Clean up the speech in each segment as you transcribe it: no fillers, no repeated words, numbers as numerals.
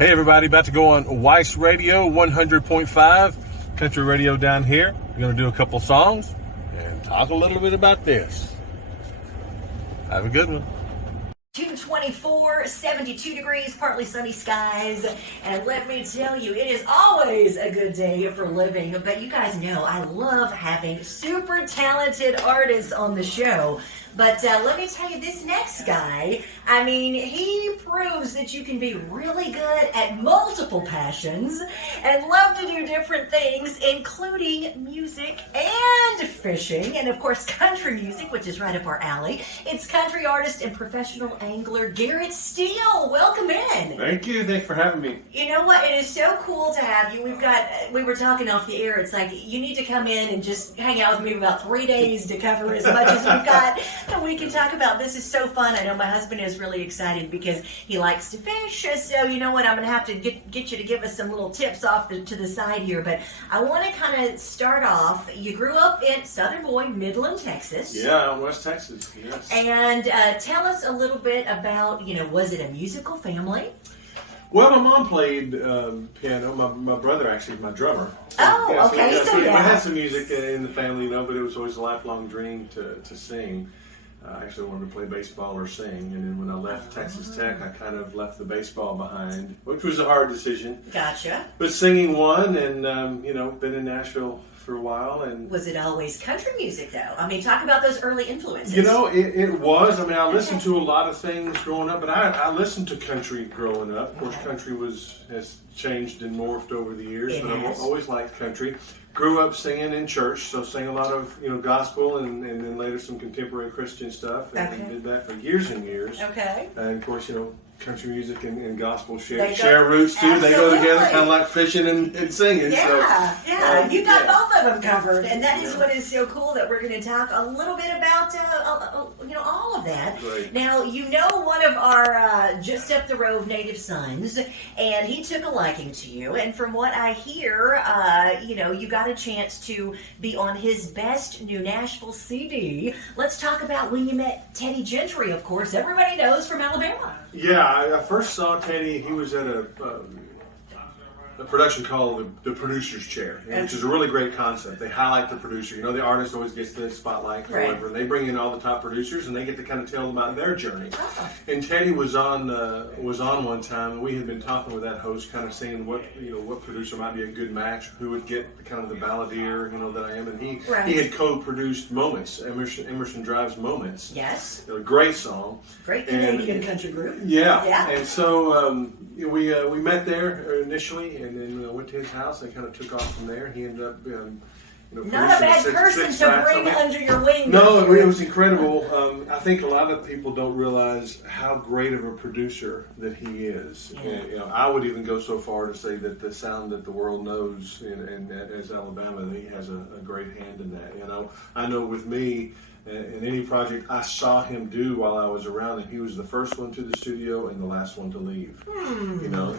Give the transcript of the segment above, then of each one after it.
Hey everybody, about to go on WeisRadio 100.5, country radio down here. We're going to do a couple songs and talk a little bit about this. Have a good one. 224, 72 degrees, partly sunny skies, and let me tell you, it is always a good day for living, but you guys know I love having super talented artists on the show. But let me tell you, this next guy, I mean, he proves that you can be really good at multiple passions and love to do different things, including music and fishing, and of course, country music, which is right up our alley. It's country artist and professional angler Garrett Steele. Welcome in. Thank you. Thanks for having me. You know what? It is so cool to have you. We were talking off the air. It's like you need to come in and just hang out with me for about 3 days to cover as much as we've got. And we can talk about this. Is so fun. I know my husband is really excited because he likes to fish. So you know what? I'm going to have to get you to give us some little tips off to the side here. But I want to kind of start off. You grew up in Southern Boy, Midland, Texas. Yeah, West Texas. Yes. And tell us a little bit about, was it a musical family? Well, my mom played piano. My brother actually is my drummer. So, we had some music in the family, but it was always a lifelong dream to sing. I actually wanted to play baseball or sing, and then when I left Texas Tech, I kind of left the baseball behind, which was a hard decision. Gotcha. But singing won, and been in Nashville for a while. And was it always country music, though? I mean, talk about those early influences. It was. I mean, I listened to a lot of things growing up, but I listened to country growing up. Of course, country has changed and morphed over the years, but I've always liked country. Grew up singing in church, so sang a lot of gospel and then later some contemporary Christian stuff, and did that for years and years. Okay. And of course, country music and gospel share roots too. Absolutely. They go together, kind of like fishing and singing. Yeah, you got both of them covered, and that is what is so cool that we're going to talk a little bit about, all of that. Right. Now, one of our just up the road native sons, and he took a liking to you, and from what I hear, you got a chance to be on his best new Nashville CD. Let's talk about when you met Teddy Gentry, of course. Everybody knows from Alabama. Yeah, I first saw Teddy. He was at a production called The Producer's Chair, which is a really great concept. They highlight the producer. The artist always gets the spotlight, however, and they bring in all the top producers, and they get to kind of tell them about their journey. Oh. And Teddy was on one time, and we had been talking with that host, kind of saying what producer might be a good match, who would get kind of the balladeer, that I am, and he had co-produced Moments, Emerson Drive's Moments. Yes. A great song. Great Canadian country group. Yeah. And so we met there initially, and then went to his house and kind of took off from there. He ended up, not a bad person to bring under your wing. No, it was incredible. I think a lot of people don't realize how great of a producer that he is. Yeah. And, I would even go so far to say that the sound that the world knows, and as Alabama, that he has a great hand in that. I know with me, in any project I saw him do while I was around, and he was the first one to the studio and the last one to leave.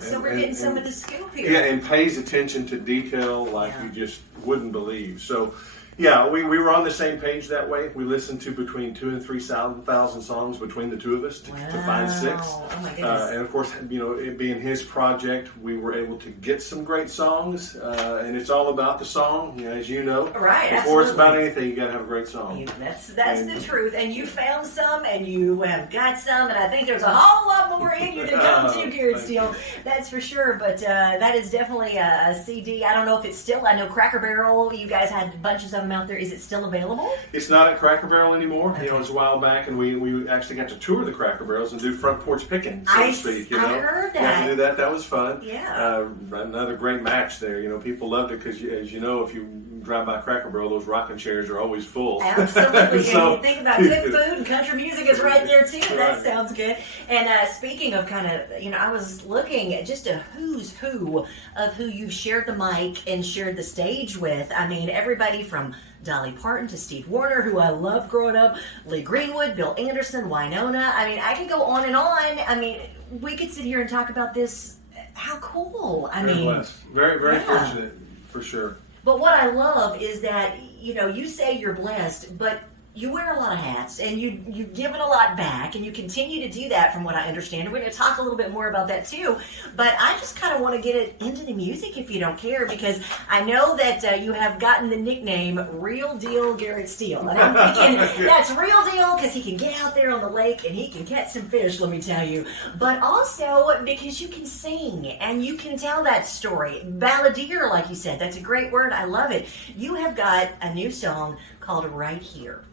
So we're getting some of the scoop here. Yeah, and pays attention to detail like you just wouldn't believe. So, yeah, we were on the same page that way. We listened to between 2,000 and 3,000 songs between the two of us to find 6. Oh my goodness. And of course, it being his project, we were able to get some great songs. And it's all about the song, as you know. Right, Before it's about anything, you got to have a great song. That's the truth. And you found some, and you have got some, and I think there's a whole lot more in you to come to, Garrett Steele. That's for sure. But that is definitely a CD. I don't know if it's still. I know Cracker Barrel. You guys had bunches of them out there. Is it still available? It's not at Cracker Barrel anymore. Okay. It was a while back, and we actually got to tour the Cracker Barrels and do front porch picking, so to speak. I heard that. Got to do that. That was fun. Yeah. Another great match there. People loved it because, as you know, if you drive by Cracker Barrel, those rocking chairs are always full. Absolutely. So, and you think about good food and country music is right there too. That sounds good. And speaking of kind of, I was looking at just a who's who of who you've shared the mic and shared the stage with. I mean, everybody from Dolly Parton to Steve Wariner, who I loved growing up, Lee Greenwood, Bill Anderson, Winona. I mean, I could go on and on. I mean, we could sit here and talk about this. How cool. Very blessed. Very, very fortunate, for sure. But what I love is that, you say you're blessed, but you wear a lot of hats, and you've given a lot back, and you continue to do that from what I understand. And we're going to talk a little bit more about that too. But I just kind of want to get it into the music if you don't care, because I know that you have gotten the nickname Real Deal Garrett Steele. And I'm thinking that's real deal because he can get out there on the lake and he can catch some fish, let me tell you. But also because you can sing and you can tell that story. Balladeer, like you said, that's a great word. I love it. You have got a new song called Right Here.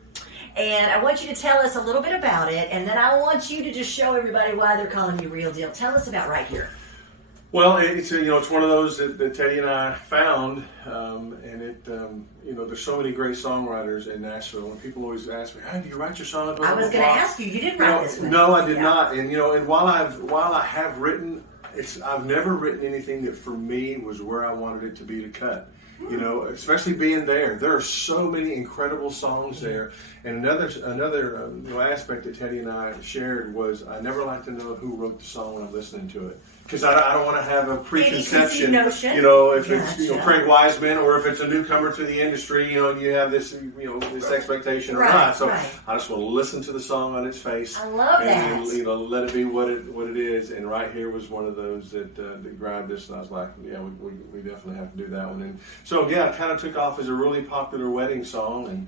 And I want you to tell us a little bit about it, and then I want you to just show everybody why they're calling you Real Deal. Tell us about Right Here. Well, it's it's one of those that Teddy and I found, and it there's so many great songwriters in Nashville, and people always ask me, "Hey, do you write your songs?" I was going to ask you. You didn't write this one. No, I did not. And while I have written, I've never written anything that for me was where I wanted it to be to cut. Especially being there. There are so many incredible songs there. And another aspect that Teddy and I shared was I never like to know who wrote the song when I'm listening to it. Because I don't want to have a preconception, notion. If it's Craig Wiseman or if it's a newcomer to the industry, you have this this expectation or not. So I just want to listen to the song on its face. I love that. And let it be what it is. And Right Here was one of those that grabbed us, and I was like, yeah, we definitely have to do that one. And so it kind of took off as a really popular wedding song. And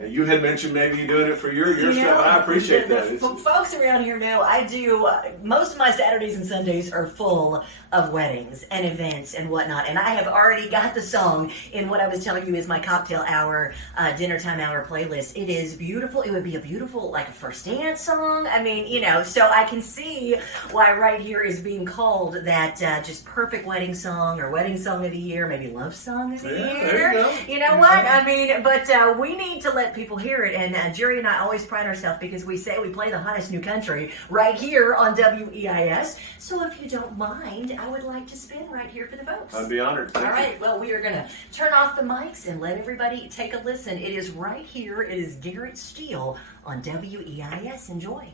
you had mentioned maybe you doing it for your stuff, and I appreciate that. Folks around here know I do. Most of my Saturdays and Sundays are full of weddings and events and whatnot, and I have already got the song in what I was telling you is my cocktail hour, dinner time hour playlist. It is beautiful. It would be a beautiful, like a first dance song. I mean, so I can see why Right Here is being called that just perfect wedding song or wedding song of the year, maybe love song of the year. There you go. You know what? I mean, but we need to let people hear it, and Jerry and I always pride ourselves because we say we play the hottest new country right here on WEIS. So if you don't mind, I would like to spin Right Here for the folks. I'd be honored. Thank All right, you. well, we are going to turn off the mics and let everybody take a listen. It is Right Here. It is Garrett Steele on WEIS. Enjoy.